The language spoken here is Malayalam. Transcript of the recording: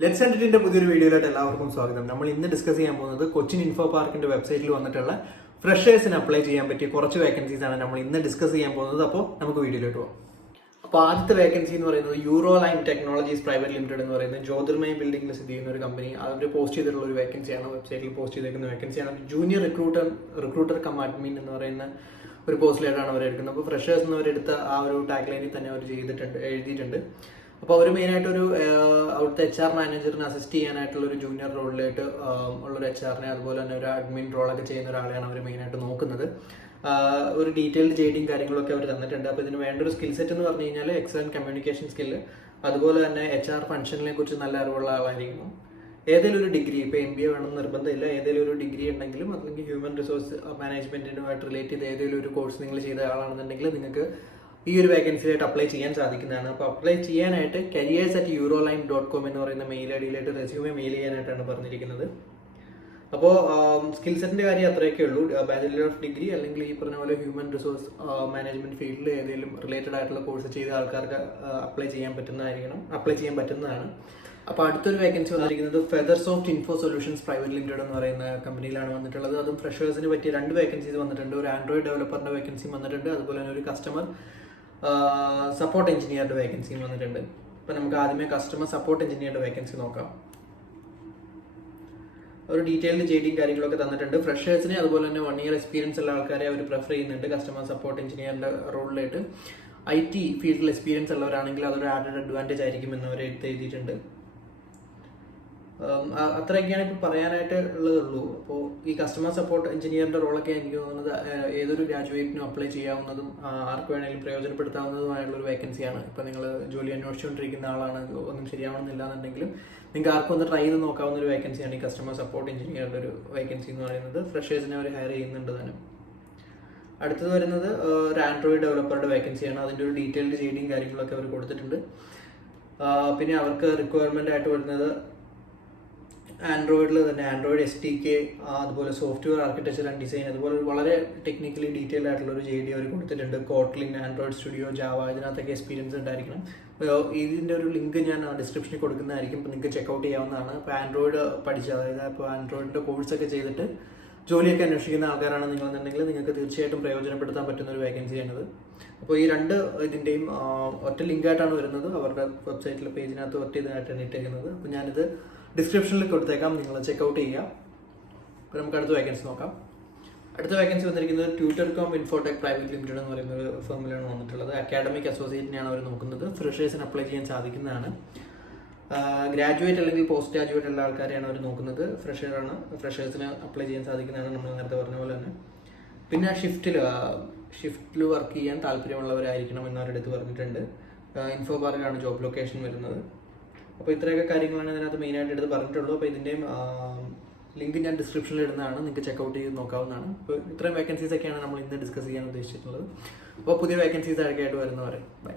ലെറ്റ്സ് കണ്ടിട്ടിന്റെ പുതിയൊരു വീഡിയോയിലോട്ട് എല്ലാവർക്കും സ്വാഗതം. നമ്മൾ ഇന്ന് ഡിസ്കസ് ചെയ്യാൻ പോകുന്നത് കൊച്ചിൻ ഇൻഫോ പാർക്കിന്റെ വെബ്സൈറ്റിൽ വന്നിട്ടുള്ള ഫ്രഷേഴ്സിന് അപ്ലൈ ചെയ്യാൻ പറ്റിയ കുറച്ച് വേക്കൻസീസ് ആണ് നമ്മൾ ഇന്ന് ഡിസ്കസ് ചെയ്യാൻ പോകുന്നത്. അപ്പോൾ നമുക്ക് വീഡിയോയിലോട്ട് പോകാം അപ്പോൾ ആദ്യത്തെ വേക്കൻസി എന്ന് പറയുന്നത് Euro line technologies private limited എന്ന് പറയുന്നത് ജ്യോതിർമയ ബിൽഡിംഗിൽ സ്ഥിതി ചെയ്യുന്ന ഒരു കമ്പനി അവർ പോസ്റ്റ് ചെയ്തിട്ടുള്ള ഒരു വേക്കൻസിയാണ് വെബ്സൈറ്റിൽ പോസ്റ്റ് ചെയ്തിരിക്കുന്ന വേക്കൻസിയാണ് junior recruiter recruiter cum admin എന്ന് പറയുന്ന ഒരു പോസ്റ്റിലായിട്ടാണ് അവർ എടുക്കുന്നത് അപ്പോൾ ഫ്രഷേഴ്സ് എന്നവരെടുത്ത ആ ഒരു ടാഗ് ലൈനിൽ തന്നെ അവർ ചെയ്തിട്ടുണ്ട് എഴുതിയിട്ടുണ്ട്. അപ്പോൾ അവർ മെയിനായിട്ട് ഒരു അവിടുത്തെ എച്ച് ആർ മാനേജറിനെ അസിസ്റ്റ് ചെയ്യാനായിട്ടുള്ള ഒരു ജൂനിയർ റോളിലായിട്ട് ഉള്ളൊരു എച്ച് ആറിനെ അതുപോലെ തന്നെ ഒരു അഡ്മിൻ റോളൊക്കെ ചെയ്യുന്ന ഒരാളെയാണ് അവർ മെയിനായിട്ട് നോക്കുന്നത്. ഒരു ഡീറ്റെയിൽഡ് ജേഡിയും കാര്യങ്ങളൊക്കെ അവർ തന്നിട്ടുണ്ട്. അപ്പോൾ ഇതിന് വേണ്ട ഒരു സ്കിൽ സെറ്റ് എന്ന് പറഞ്ഞു കഴിഞ്ഞാൽ എക്സലന്റ് കമ്മ്യൂണിക്കേഷൻ സ്കില്ല് അതുപോലെ തന്നെ എച്ച് ആർ ഫംഗ്ഷനിനെ കുറിച്ച് നല്ല അറിവുള്ള ആളായിരിക്കണം. ഏതെങ്കിലും ഒരു ഡിഗ്രി ഇപ്പോൾ എം ബി എ വേണമെന്ന് നിർബന്ധമില്ല. ഏതെങ്കിലും ഒരു ഡിഗ്രി ഉണ്ടെങ്കിലും അല്ലെങ്കിൽ ഹ്യൂമൻ റിസോഴ്സ് മാനേജ്മെന്റിനുമായിട്ട് റിലേറ്റ് ചെയ്ത് ഏതെങ്കിലും ഒരു കോഴ്സ് നിങ്ങൾ ചെയ്ത ആളാണെന്നുണ്ടെങ്കിൽ നിങ്ങൾക്ക് ഈ ഒരു വേക്കൻസിയിലായിട്ട് അപ്ലൈ ചെയ്യാൻ സാധിക്കുന്നതാണ്. അപ്പോൾ അപ്ലൈ ചെയ്യാനായിട്ട് careers at Euro line dot com എന്ന് പറയുന്ന മെയിൽ ഐ ഡിയിലായിട്ട് റെസ്യൂമെ മെയിൽ ചെയ്യാനായിട്ടാണ് പറഞ്ഞിരിക്കുന്നത്. അപ്പോൾ സ്കിൽ സെറ്റിന്റെ കാര്യം അത്രയൊക്കെ ഉള്ളൂ. ബാച്ചിലർ ഓഫ് ഡിഗ്രി അല്ലെങ്കിൽ ഈ പറഞ്ഞ പോലെ ഹ്യൂമൻ റിസോഴ്സ് മാനേജ്മെന്റ് ഫീൽഡിൽ ഏതെങ്കിലും റിലേറ്റഡ് ആയിട്ടുള്ള കോഴ്സ് ചെയ്ത ആൾക്കാർക്ക് അപ്ലൈ ചെയ്യാൻ പറ്റുന്നതായിരിക്കണം. അപ്ലൈ ചെയ്യാൻ പറ്റുന്നതാണ്. അപ്പോൾ അടുത്തൊരു വേക്കൻസി വന്നിരിക്കുന്നത് feather soft info solutions private limited എന്ന് പറയുന്ന കമ്പനിയിലാണ് വന്നിട്ടുള്ളത്. അതും ഫ്രഷേഴ്സിന് പറ്റിയ രണ്ട് വേക്കൻസീസ് വന്നിട്ടുണ്ട്. ഒരു ആൻഡ്രോയിഡ് ഡെവലപ്പറിന്റെ വേക്കൻസി വന്നിട്ടുണ്ട്. അതുപോലെ തന്നെ ഒരു കസ്റ്റമർ സപ്പോർട്ട് എഞ്ചിനീയറുടെ വേക്കൻസിയും വന്നിട്ടുണ്ട്. അപ്പോൾ നമുക്ക് ആദ്യമേ കസ്റ്റമർ സപ്പോർട്ട് എഞ്ചിനീയറുടെ വേക്കൻസി നോക്കാം. ഒരു ഡീറ്റെയിൽഡ് ജെഡിയും കാര്യങ്ങളൊക്കെ തന്നിട്ടുണ്ട്. ഫ്രഷേഴ്സിനെ അതുപോലെ തന്നെ വൺ ഇയർ എക്സ്പീരിയൻസ് ഉള്ള ആൾക്കാരെ അവർ പ്രിഫർ ചെയ്യുന്നുണ്ട് കസ്റ്റമർ സപ്പോർട്ട് എഞ്ചിനീയറിന്റെ റോളിലായിട്ട് ഐ ടി ഫീൽഡിൽ എക്സ്പീരിയൻസ് ഉള്ളവരാണെങ്കിൽ അതൊരു ആഡഡ് അഡ്വാന്റേജ് ആയിരിക്കും എന്ന് അവർ എഴുതിയിട്ടുണ്ട്. അത്രയൊക്കെയാണ് ഇപ്പോൾ പറയാനായിട്ട് ഉള്ളതുള്ളൂ. അപ്പോൾ ഈ കസ്റ്റമർ സപ്പോർട്ട് എഞ്ചിനീയറിന്റെ റോളൊക്കെ എനിക്ക് തോന്നുന്നത് ഏതൊരു ഗ്രാജുവേറ്റിനും അപ്ലൈ ചെയ്യാവുന്നതും ആർക്ക് വേണമെങ്കിലും പ്രയോജനപ്പെടുത്താവുന്നതുമായിട്ടുള്ള ഒരു വേക്കൻസിയാണ് ഇപ്പോൾ നിങ്ങൾ ജോലി അന്വേഷിച്ചുകൊണ്ടിരിക്കുന്ന ആളാണ് ഒന്നും ശരിയാവണമെന്നില്ല എന്നുണ്ടെങ്കിലും നിങ്ങൾക്ക് ആർക്കും ഒന്ന് ട്രൈ ചെയ്ത് നോക്കാവുന്ന ഒരു വേക്കൻസിയാണ് ഈ കസ്റ്റമർ സപ്പോർട്ട് എഞ്ചിനീയറുടെ ഒരു വേക്കൻസി എന്ന് പറയുന്നത്. ഫ്രഷേഴ്സിനെ അവർ ഹയർ ചെയ്യുന്നുണ്ട് തന്നെ. അടുത്തത് വരുന്നത് ഒരു ആൻഡ്രോയിഡ് ഡെവലപ്പറുടെ വേക്കൻസിയാണ് അതിന്റെ ഒരു ഡീറ്റെയിൽഡ് ജെഡിയും കാര്യങ്ങളൊക്കെ അവർ കൊടുത്തിട്ടുണ്ട്. പിന്നെ അവർക്ക് റിക്വയർമെന്റ് ആയിട്ട് വരുന്നത് ആൻഡ്രോയിഡിൽ തന്നെ ആൻഡ്രോയിഡ് എസ് ടി കെ അതുപോലെ സോഫ്റ്റ്വെയർ ആർക്കിടെക്ചർ ആൻഡ് ഡിസൈൻ അതുപോലെ വളരെ ടെക്നിക്കലി ഡീറ്റെയിൽ ആയിട്ടുള്ള ഒരു ജെ ഡി അവർ കൊടുത്തിട്ടുണ്ട്. കോട്ട്ലിൻ ആൻഡ്രോയിഡ് സ്റ്റുഡിയോ ജാവ ഇതിനകത്തൊക്കെ എക്സ്പീരിയൻസ് ഉണ്ടായിരിക്കണം. ഇതിന്റെ ഒരു ലിങ്ക് ഞാൻ ഡിസ്ക്രിപ്ഷനിൽ കൊടുക്കുന്നതായിരിക്കും. ഇപ്പോൾ നിങ്ങൾക്ക് ചെക്കൗട്ട് ചെയ്യാവുന്നതാണ്. ഇപ്പോൾ ആൻഡ്രോയിഡ് പഠിച്ച അതായത് ഇപ്പോൾ ആൻഡ്രോയിഡിന്റെ കോഴ്സൊക്കെ ചെയ്തിട്ട് ജോലിയൊക്കെ അന്വേഷിക്കുന്ന ആൾക്കാരാണ് നിങ്ങളെന്നുണ്ടെങ്കിൽ നിങ്ങൾക്ക് തീർച്ചയായിട്ടും പ്രയോജനപ്പെടുത്താൻ പറ്റുന്ന ഒരു വേക്കൻസിയാണിത്. അപ്പോൾ ഈ രണ്ട് ഇതിന്റെയും ഒറ്റ ലിങ്കായിട്ടാണ് വരുന്നത്. അവരുടെ വെബ്സൈറ്റിലെ പേജിനകത്ത് ഒറ്റ ഇതായിട്ടാണ് ഇട്ടേക്കുന്നത്. അപ്പോൾ ഞാനിത് ഡിസ്ക്രിപ്ഷനിൽ കൊടുത്തേക്കാം. നിങ്ങൾ ചെക്കൗട്ട് ചെയ്യുക. അപ്പോൾ നമുക്ക് അടുത്ത വേക്കൻസി നോക്കാം. അടുത്ത വേക്കൻസി വന്നിരിക്കുന്നത് tutor com infotech private limited എന്ന് പറയുന്ന ഒരു ഫേമിലാണ് വന്നിട്ടുള്ളത്. അക്കാഡമിക് അസോസിയേറ്റിനെയാണ് അവർ നോക്കുന്നത്. ഫ്രഷേഴ്സിന് അപ്ലൈ ചെയ്യാൻ സാധിക്കുന്നതാണ്. ഗ്രാജുവേറ്റ് അല്ലെങ്കിൽ പോസ്റ്റ് ഗ്രാജുവേറ്റ് ഉള്ള ആൾക്കാരെയാണ് അവർ നോക്കുന്നത്. ഫ്രഷറാണ് ഫ്രഷേഴ്സിന് അപ്ലൈ ചെയ്യാൻ സാധിക്കുന്നതാണ് നമ്മൾ നേരത്തെ പറഞ്ഞ പോലെ തന്നെ. പിന്നെ ഷിഫ്റ്റിൽ ഷിഫ്റ്റിൽ വർക്ക് ചെയ്യാൻ താല്പര്യമുള്ളവരായിരിക്കണം എന്ന് അവരുടെ അടുത്ത് പറഞ്ഞിട്ടുണ്ട്. ഇൻഫോ പാർക്കിലാണ് ജോബ് ലൊക്കേഷൻ വരുന്നത്. അപ്പോൾ ഇത്രയൊക്കെ കാര്യങ്ങളാണ് ഇതിനകത്ത് മെയിനായിട്ട് എടുത്ത് പറഞ്ഞിട്ടുള്ളൂ. അപ്പോൾ ഇതിന്റെയും ലിങ്ക് ഞാൻ ഡിസ്ക്രിപ്ഷനിൽ ഇടുന്നതാണ്. നിങ്ങൾക്ക് ചെക്കൗട്ട് ചെയ്ത് നോക്കാവുന്നതാണ്. അപ്പോൾ ഇത്രയും വേക്കൻസീസ് ഒക്കെയാണ് നമ്മൾ ഇന്ന് ഡിസ്കസ് ചെയ്യാൻ ഉദ്ദേശിച്ചിട്ടുള്ളത്. അപ്പോൾ പുതിയ വേക്കൻസീസ് ആയിട്ട് വരുന്നവരെ ബൈ